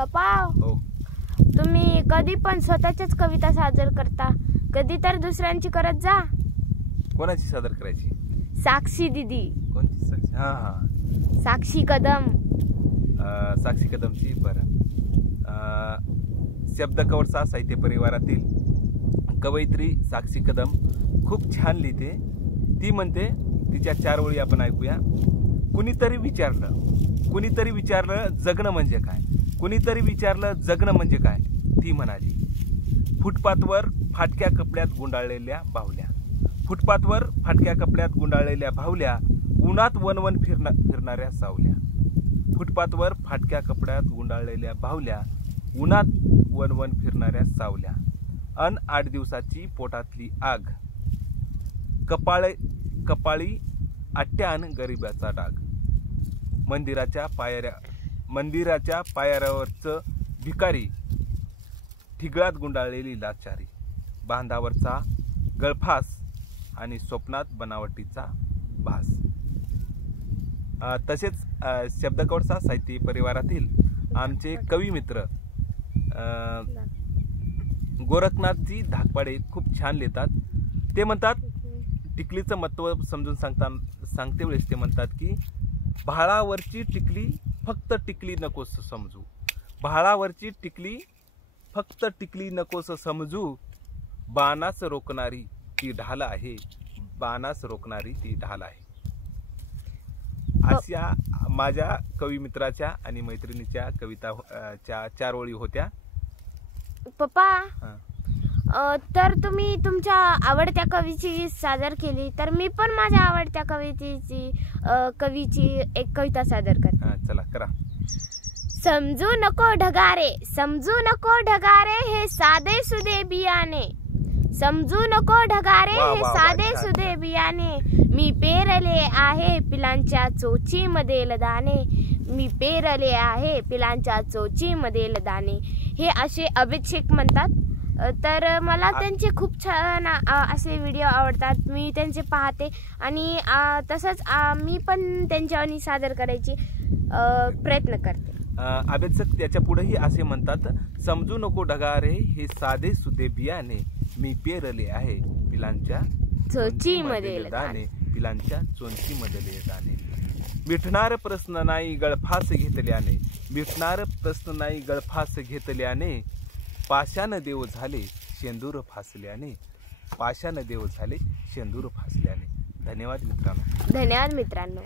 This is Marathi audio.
पप्पा हो. तुम्ही कधी पण स्वतःच्याच कविता सादर करता, कधी तर दुसऱ्यांची करत जा. कोणाची सादर करायची? साक्षी दीदी. कोणती साक्षी? हा हा, साक्षी कदम. साक्षी कदमची. बरं. शब्द कवडसा साहित्य परिवारातील कवयित्री साक्षी कदम खूप छान लिहिते. ती म्हणते, तिच्या 4 ओळी आपण ऐकूया. कुणीतरी विचारलं जगणं म्हणजे काय? कुणीतरी विचारलं जगणं म्हणजे काय? ती म्हणाली, फुटपाथवर फाटक्या कपड्यात गुंडाळलेल्या बाहुल्या. फुटपाथवर फाटक्या कपड्यात गुंडाळलेल्या बाहुल्या, उन्हात वनवन फिरणाऱ्या सावल्या. फुटपाथवर फाटक्या कपड्यात गुंडाळलेल्या बाहुल्या, उन्हात वनवन फिरणाऱ्या सावल्या. 8 दिवसाची पोटातली आग, कपाळी आट्यान गरिबाचा डाग. मंदिराच्या पायऱ्यावरचं भिकारी, ठिगळात गुंडाळलेली लाचारी. बांधावरचा गळफास आणि स्वप्नात बनावटीचा भास. तसेच शब्दकवडसा साहित्य परिवारातील आमचे कवी मित्र गोरखनाथजी धाकपाडे खूप छान लिहितात. ते म्हणतात, टिकलीचं महत्त्व समजून सांगते वेळेस ते म्हणतात की, भाळावरची टिकली फक्त टिकली नकोस समजू. भाळावरची टिकली फक्त टिकली नकोस समजू. बाणास रोखणारी ती ढाल आहे, बाणास रोखणारी ती ढाल आहे. अशा माझ्या कवी मित्राच्या आणि मैत्रिणीच्या कविताच्या 4 ओळी होत्या. पप्पा तर तुम्ही तुमच्या आवडत्या कवीची सादर केली, तर मी पण माझ्या आवडत्या कवीची एक कविता सादर करते. चला करा. समजू नको ढगारे हे साधे सुधे बियाणे. समजू नको ढगारे हे साधे सुधे बियाणे. मी पेरले आहे पिलांच्या चोचीमध्ये दाणे. मी पेरले आहे पिलांच्या चोचीमध्ये दाणे. हे असे अभित शेख म्हणतात. तर मला त्यांचे खूप छान असे व्हिडिओ आवडतात. मी त्यांचे पाहते आणि तसंच मी पण त्यांच्यावानी सादर करायची प्रयत्न करते. अभेदसक त्याच्या पुढेही असे म्हणतात, समजू नको ढगारे हे साधे सुधे बियाणे. मी पेरले आहे पिलांच्या चोचीमध्ये दाणे. पिलांच्या चोचीमध्ये दाणे. मिटणार प्रश्न नाही गळफास घेतल्याने. मिटणार प्रश्न नाही गळफास घेतल्याने. पाशान देव झाले शेंदूर फासल्याने. पाशान देव झाले शेंदूर फासल्याने. धन्यवाद मित्रांनो. धन्यवाद मित्रांनो.